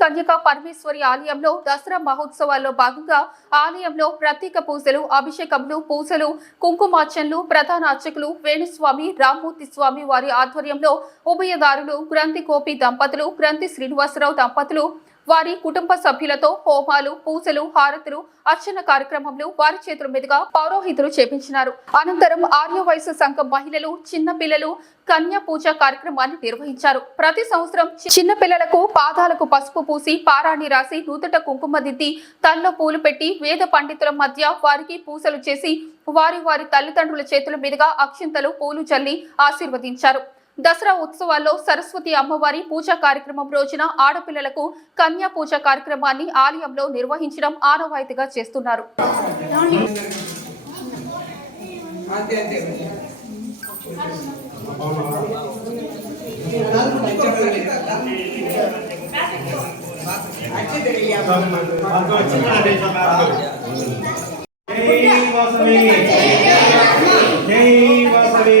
కన్యకా పరమేశ్వరి ఆలయంలో దసరా మహోత్సవాల్లో భాగంగా ఆలయంలో ప్రత్యేక పూజలు అభిషేకములు పూజలు కుంకుమార్చనలు ప్రధాన అర్చకులు వేణుస్వామి రామ్మూర్తి స్వామి వారి ఆధ్వర్యంలో ఉభయదారులు గ్రంథి గోపి దంపతులు గ్రంథి శ్రీనివాసరావు దంపతులు వారి కుటుంబ సభ్యులతో హోమాలు పూజలు హారతులు అర్చన కార్యక్రమంలో వారి చేతుల మీదుగా పౌరోహితులు చేపించినారు. అనంతరం ఆర్య వయసు సంఘం మహిళలు చిన్న పిల్లలు కన్యా పూజ కార్యక్రమాన్ని నిర్వహించారు. ప్రతి సంవత్సరం చిన్న పిల్లలకు పాదాలకు పసుపు పూసి పారాణి రాసి నూతట కుంకుమ దిద్ది తల్లో పూలు పెట్టి వేద పండితుల మధ్య వారికి పూజలు చేసి వారి వారి తల్లిదండ్రుల చేతుల మీదుగా అక్షింతలు పూలు చల్లి ఆశీర్వదించారు. దసరా ఉత్సవాల్లో సరస్వతి అమ్మవారి పూజా కార్యక్రమం రోజున ఆడపిల్లలకు కన్యా పూజ కార్యక్రమాన్ని ఆలయంలో నిర్వహించడం ఆనవాయితీగా చేస్తున్నారు. జై వాసవి. జై వాసవి.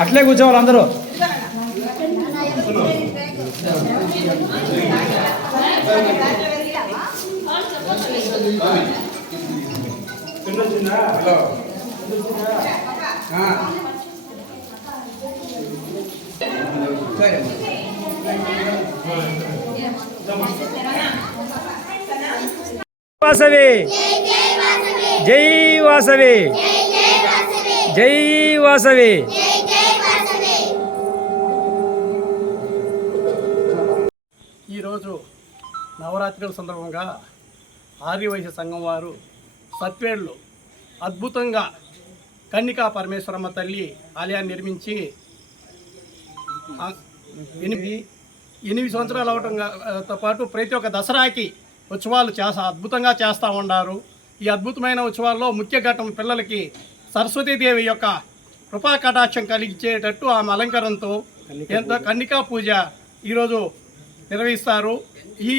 అట్లే కూర్చోవాలి అందరూ. సరే. వాసవే. జై వాసవే. జై వాసవే. ఈరోజు నవరాత్రుల సందర్భంగా ఆర్యవైశ్య సంఘం వారు సత్వేళ్ళు అద్భుతంగా కన్నికా పరమేశ్వరమ్మ తల్లి ఆలయాన్ని నిర్మించి ఎనిమిది ఎనిమిది సంవత్సరాలు అవటంతో పాటు ప్రతి ఒక్క దసరాకి ఉత్సవాలు చేస్తా అద్భుతంగా చేస్తూ ఉన్నారు ఈ అద్భుతమైన ఉత్సవాల్లో ముఖ్య ఘట్టం పిల్లలకి సరస్వతీదేవి యొక్క కృపా కటాక్షం కలిగించేటట్టు ఆమె అలంకరణతో ఎంతో కన్నికా పూజ ఈరోజు నిర్వహిస్తారు. ఈ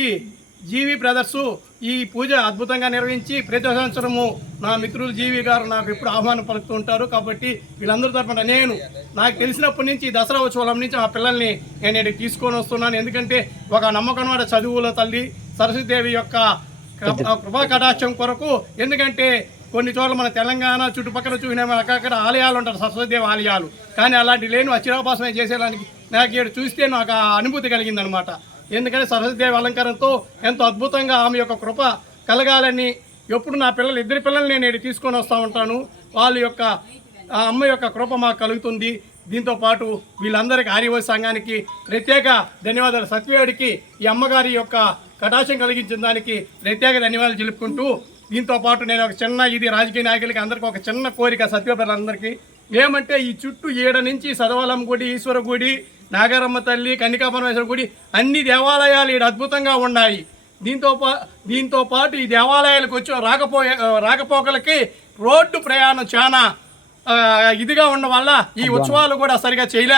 జీవి బ్రదర్సు ఈ పూజ అద్భుతంగా నిర్వహించి ప్రతి సంవత్సరము నా మిత్రులు జీవి గారు నాకు ఎప్పుడు ఆహ్వానం పలుకుతూ ఉంటారు. కాబట్టి వీళ్ళందరి తరపున నేను నాకు తెలిసినప్పటి నుంచి దసరా ఉత్సవాల నుంచి మా పిల్లల్ని నేను ఇక్కడికి తీసుకొని వస్తున్నాను. ఎందుకంటే ఒక నమ్మకం వాడ చదువుల తల్లి సరస్వతిదేవి యొక్క కృప- కటాక్షం కొరకు ఎందుకంటే కొన్ని చోట్ల మన తెలంగాణ చుట్టుపక్కల చూసిన అక్కడక్కడ ఆలయాలు ఉంటారు సరస్వతిదేవి ఆలయాలు. కానీ అలాంటి లేని అచిరాభాసమే చేసేదానికి నాకు ఇక్కడ చూస్తే నాకు ఆ అనుభూతి కలిగిందనమాట. ఎందుకంటే సరస్వతిదేవి అలంకారంతో ఎంతో అద్భుతంగా ఆమె యొక్క కృప కలగాలని ఎప్పుడు నా పిల్లలు ఇద్దరి పిల్లల్ని నేను ఇక్కడ తీసుకొని వస్తూ ఉంటాను. వాళ్ళ యొక్క ఆ అమ్మ యొక్క కృప మాకు కలుగుతుంది. దీంతో పాటు వీళ్ళందరికీ ఆర్యవ సంఘానికి ప్రత్యేక ధన్యవాదాలు. సత్యవేడికి ఈ అమ్మగారి యొక్క కటాక్షం కలిగించిన దానికి ప్రత్యేక ధన్యవాదాలు తెలుపుకుంటూ దీంతో పాటు నేను ఒక చిన్న ఇది రాజకీయ నాయకులకి అందరికీ ఒక చిన్న కోరిక సత్యవేదలందరికీ ఏమంటే ఈ చుట్టూ ఏడ నుంచి సదవలం గుడి ఈశ్వర గుడి నాగరమ్మ తల్లి కన్నికా పరమేశ్వర గుడి అన్ని దేవాలయాలు ఇక్కడ అద్భుతంగా ఉన్నాయి. దీంతో పా దీంతో పాటు ఈ దేవాలయాలకు వచ్చి రాకపోయే రాకపోకలకి రోడ్డు ప్రయాణం చాలా ఇదిగా ఉండడం వల్ల ఈ ఉత్సవాలు కూడా సరిగా చేయలే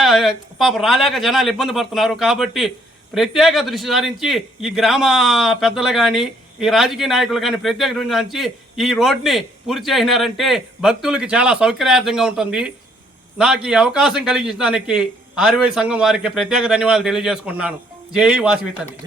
పాప రాలేక జనాలు ఇబ్బంది పడుతున్నారు. కాబట్టి ప్రత్యేక దృష్టి సారించి ఈ గ్రామ పెద్దలు కానీ ఈ రాజకీయ నాయకులు కానీ ప్రత్యేక దృష్టి సారించి ఈ రోడ్ని పూర్తి చేసినారంటే భక్తులకి చాలా సౌకర్యార్థంగా ఉంటుంది. నాకు ఈ అవకాశం కలిగించడానికి ఆర్వై సంఘం వారికి ప్రత్యేక ధన్యవాదాలు తెలియజేసుకుంటున్నాను. జై వాసవి తల్లి.